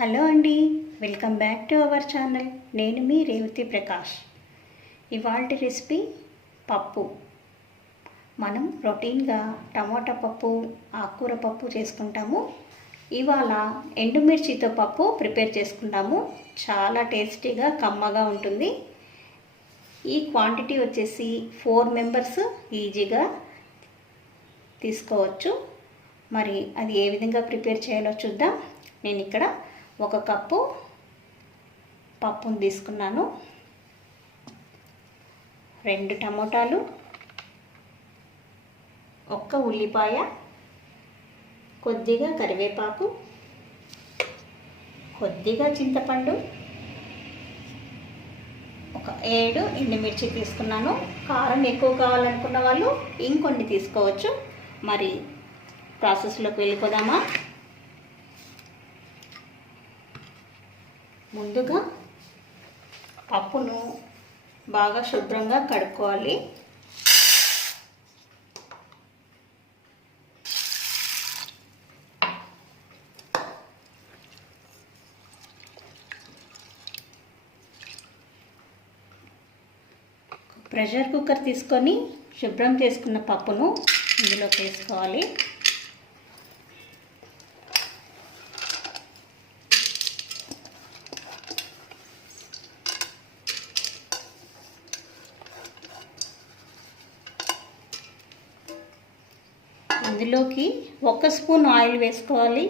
Hello అండి, welcome back to our channel. నేను మీ రేవతి ప్రకాష్. ఇవాల్టి రెసిపీ పప్పు. మనం రొటీన్గా టమాటా పప్పు, ఆకుకూర పప్పు చేసుకుంటాము. ఇవాళ ఎండుమిర్చితో పప్పు ప్రిపేర్ చేసుకుంటాము. చాలా టేస్టీగా కమ్మగా ఉంటుంది. ఈ క్వాంటిటీ వచ్చేసి 4 మెంబర్స్ ఈజీగా తీసుకోవచ్చు. మరి అది ఏ విధంగా ప్రిపేర్ చేయాలో చూద్దాం. నేను ఇక్కడ 1 కప్పు పప్పును తీసుకున్నాను, 2 టమోటాలు, 1 ఉల్లిపాయ, కొద్దిగా కరివేపాకు, కొద్దిగా చింతపండు, 7 ఎండుమిర్చి తీసుకున్నాను. కారం ఎక్కువ కావాలనుకున్న వాళ్ళు ఇంకొన్ని తీసుకోవచ్చు. మరి ప్రాసెస్లోకి వెళ్ళిపోదామా? ముందుగా పప్పును బాగా శుభ్రంగా కడుక్కోవాలి. ప్రెషర్ కుక్కర్ తీసుకొని శుభ్రం చేసుకున్న పప్పును ఇందులోకి వేసుకోవాలి. ఇందులోకి 1 స్పూన్ ఆయిల్ వేసుకోవాలి.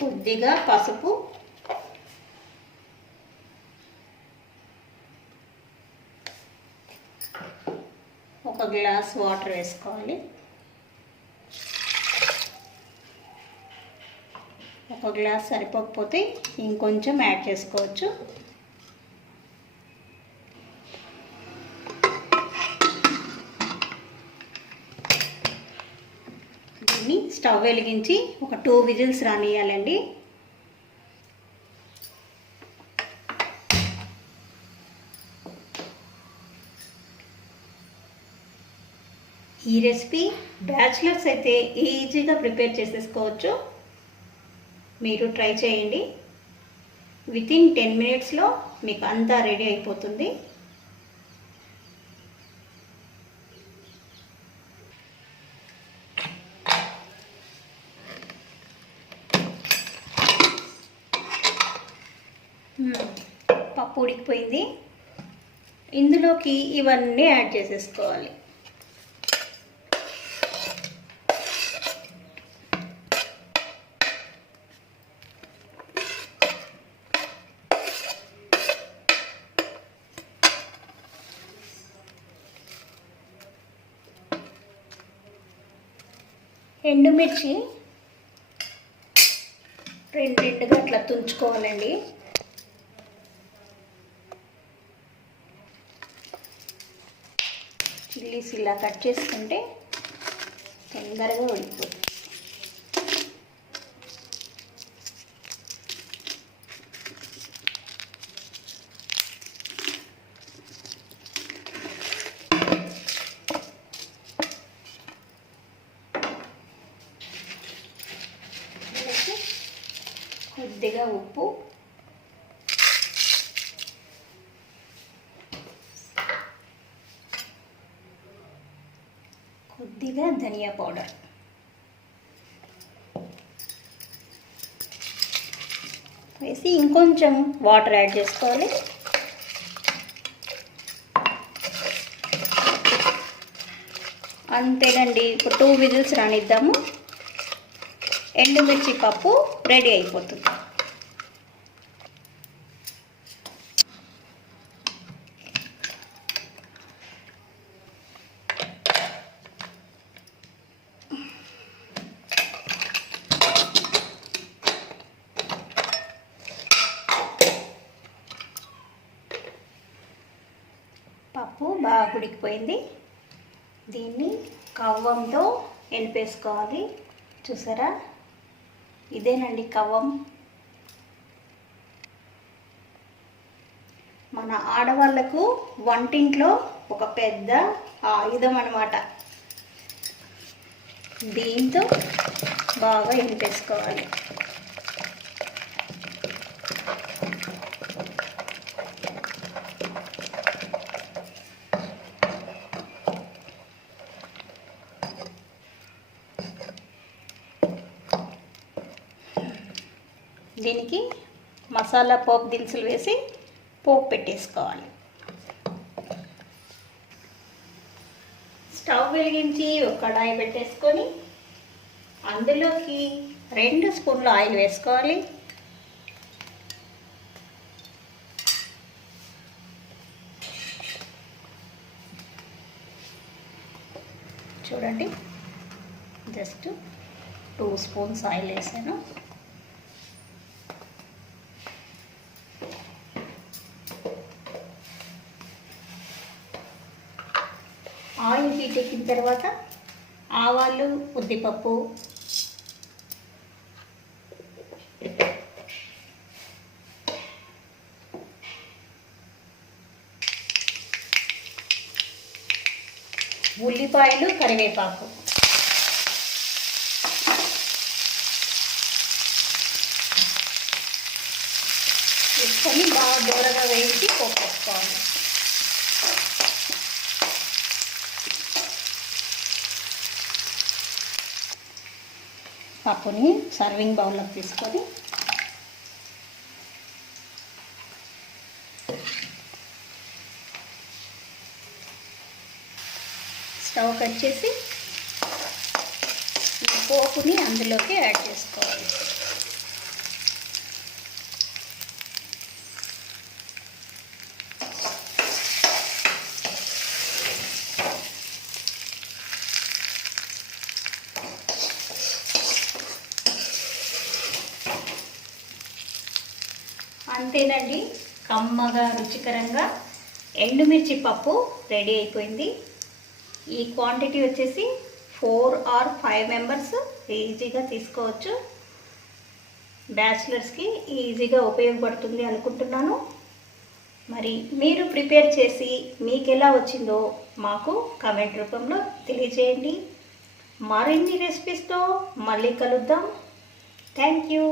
కొద్దిగా పసుపు, ఒక గ్లాస్ వాటర్ వేసుకోవాలి. 1 గ్లాస్ సరిపోకపోతే ఇంకొంచెం యాడ్ చేసుకోవచ్చు. స్టవ్ వెలిగించి ఒక 2 విజిల్స్ రానియాలండి. ఈ రెసిపీ బ్యాచిలర్స్ అయితే ఈజీగా ప్రిపేర్ చేసేసుకోవచ్చు. మీరు ట్రై చేయండి. వితిన్ 10 మినిట్స్లో మీకు అంతా రెడీ అయిపోతుంది. పప్పు ఉడికిపోయింది. ఇందులోకి ఇవన్నీ యాడ్ చేసేసుకోవాలి. ఎండుమిర్చి 2 అట్లా తుంచుకోవాలండి. చిల్లీస్ ఇలా కట్ చేసుకుంటే తొందరగా ఉడికిపోతుంది. కొద్దిగా ఉప్పు, కొద్దిగా ధనియా పౌడర్ వేసి ఇంకొంచెం వాటర్ యాడ్ చేసుకోవాలి. అంతేనండి. ఇప్పుడు 2 విజిల్స్ రానిద్దాము. ఎండుమిర్చి పప్పు రెడీ అయిపోతుంది. పప్పు బాగా ఉడికిపోయింది. దీన్ని కవ్వంతో ఎనిపేసుకోవాలి. చూసారా, ఇదేనండి కవ్వం. మన ఆడవాళ్ళకు వంటింట్లో ఒక పెద్ద ఆయుధం అన్నమాట. దీంతో బాగా ఇంపేసుకోవాలి. దీనికి మసాలా పోపు దినుసులు వేసి పోపు పెట్టేసుకోవాలి. స్టవ్ వెలిగించి ఒక కడాయి పెట్టేసుకొని అందులోకి 2 స్పూన్ల ఆయిల్ వేసుకోవాలి. చూడండి, జస్ట్ 2 స్పూన్స్ ఆయిల్ వేసాను. ఆయిల్ హీట్ ఎక్కిన తర్వాత ఆవాలు, ఉద్దిపప్పు, ఉల్లిపాయలు, కరివేపాకు వేసుకొని బాగా దూరగా వేయించి పోపేసుకోవాలి. పప్పుని సర్వింగ్ బౌల్లోకి తీసుకొని స్టవ్ కట్ చేసి ఈ పోపుని అందులోకి యాడ్ చేసుకోవాలి. అంతేనండి, కమ్మగా రుచికరంగా ఎండుమిర్చి పప్పు రెడీ అయిపోయింది. ఈ క్వాంటిటీ వచ్చేసి 4 or 5 మెంబర్స్ ఈజీగా తీసుకోవచ్చు. బ్యాచిలర్స్కి ఈజీగా ఉపయోగపడుతుంది అనుకుంటున్నాను. మరి మీరు ప్రిపేర్ చేసి మీకు ఎలా వచ్చిందో మాకు కామెంట్ రూపంలో తెలియజేయండి. మరిన్ని రెసిపీస్తో మళ్ళీ కలుద్దాం. Thank you.